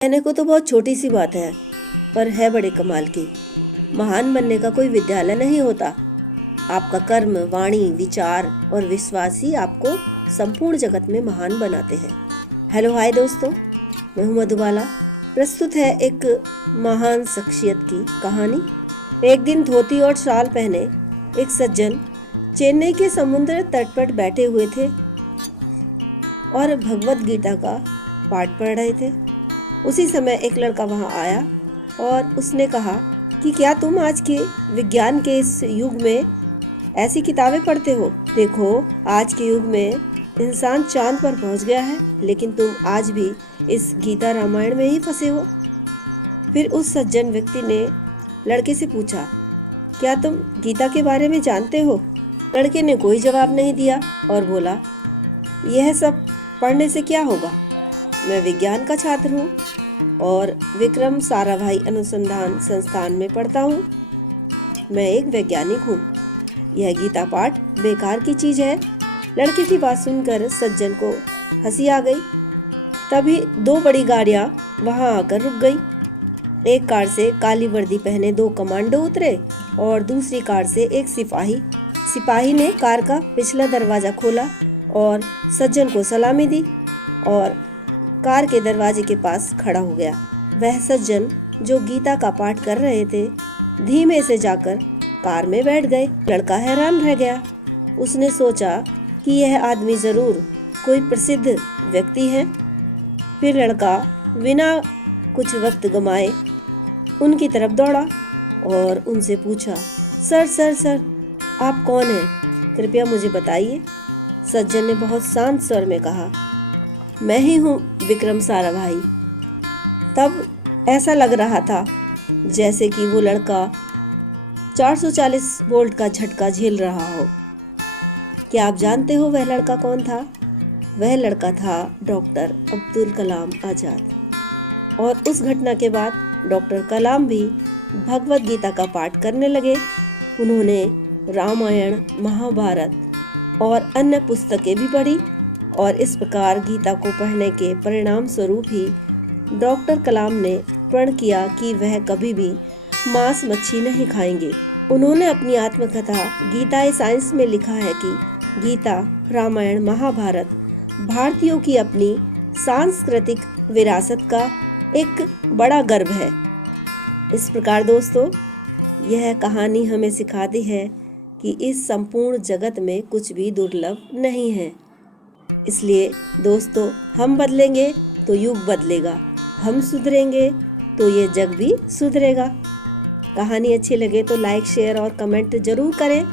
कहने को तो बहुत छोटी सी बात है, पर है बड़े कमाल की। महान बनने का कोई विद्यालय नहीं होता। आपका कर्म, वाणी, विचार और विश्वास ही आपको संपूर्ण जगत में महान बनाते हैं। हेलो हाय दोस्तों, मैं हूँ मधुबाला। प्रस्तुत है एक महान शख्सियत की कहानी। एक दिन धोती और शाल पहने एक सज्जन चेन्नई के समुद्र तट पर बैठे हुए थे और भगवत गीता का पाठ पढ़ रहे थे। उसी समय एक लड़का वहां आया और उसने कहा कि क्या तुम आज के विज्ञान के इस युग में ऐसी किताबें पढ़ते हो? देखो, आज के युग में इंसान चांद पर पहुंच गया है, लेकिन तुम आज भी इस गीता रामायण में ही फंसे हो। फिर उस सज्जन व्यक्ति ने लड़के से पूछा, क्या तुम गीता के बारे में जानते हो? लड़के ने कोई जवाब नहीं दिया और बोला, यह सब पढ़ने से क्या होगा? मैं विज्ञान का छात्र हूँ और विक्रम साराभाई अनुसंधान संस्थान में पढ़ता हूँ। मैं एक वैज्ञानिक हूँ। यह गीता पाठ बेकार की चीज है। लड़के की बात सुनकर सज्जन को हंसी आ गई। तभी दो बड़ी गाड़ियाँ वहाँ आकर रुक गई। एक कार से काली वर्दी पहने दो कमांडो उतरे और दूसरी कार से एक सिपाही ने कार का पिछला दरवाजा खोला और सज्जन को सलामी दी और कार के दरवाजे के पास खड़ा हो गया। वह सज्जन जो गीता का पाठ कर रहे थे धीमे से जाकर कार में बैठ गए। लड़का हैरान रह गया। उसने सोचा कि यह आदमी जरूर कोई प्रसिद्ध व्यक्ति है। फिर लड़का बिना कुछ वक्त गमाए उनकी तरफ दौड़ा और उनसे पूछा, सर सर सर, आप कौन हैं? कृपया मुझे बताइए। सज्जन ने बहुत शांत स्वर में कहा, मैं ही हूँ विक्रम साराभाई। तब ऐसा लग रहा था जैसे कि वो लड़का 440 वोल्ट का झटका झेल रहा हो। क्या आप जानते हो वह लड़का कौन था? वह लड़का था डॉक्टर अब्दुल कलाम आज़ाद। और उस घटना के बाद डॉक्टर कलाम भी भगवत गीता का पाठ करने लगे। उन्होंने रामायण, महाभारत और अन्य पुस्तकें भी पढ़ी और इस प्रकार गीता को पढ़ने के परिणाम स्वरूप ही डॉक्टर कलाम ने प्रण किया कि वह कभी भी मांस मच्छी नहीं खाएंगे। उन्होंने अपनी आत्मकथा गीता साइंस में लिखा है कि गीता, रामायण, महाभारत भारतीयों की अपनी सांस्कृतिक विरासत का एक बड़ा गर्व है। इस प्रकार दोस्तों, यह कहानी हमें सिखाती है कि इस संपूर्ण जगत में कुछ भी दुर्लभ नहीं है। इसलिए दोस्तों, हम बदलेंगे तो युग बदलेगा, हम सुधरेंगे तो ये जग भी सुधरेगा। कहानी अच्छी लगे तो लाइक, शेयर और कमेंट जरूर करें।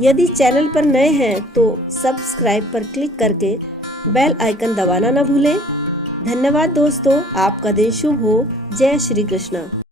यदि चैनल पर नए हैं तो सब्सक्राइब पर क्लिक करके बेल आइकन दबाना न भूलें। धन्यवाद दोस्तों, आपका दिन शुभ हो। जय श्री कृष्ण।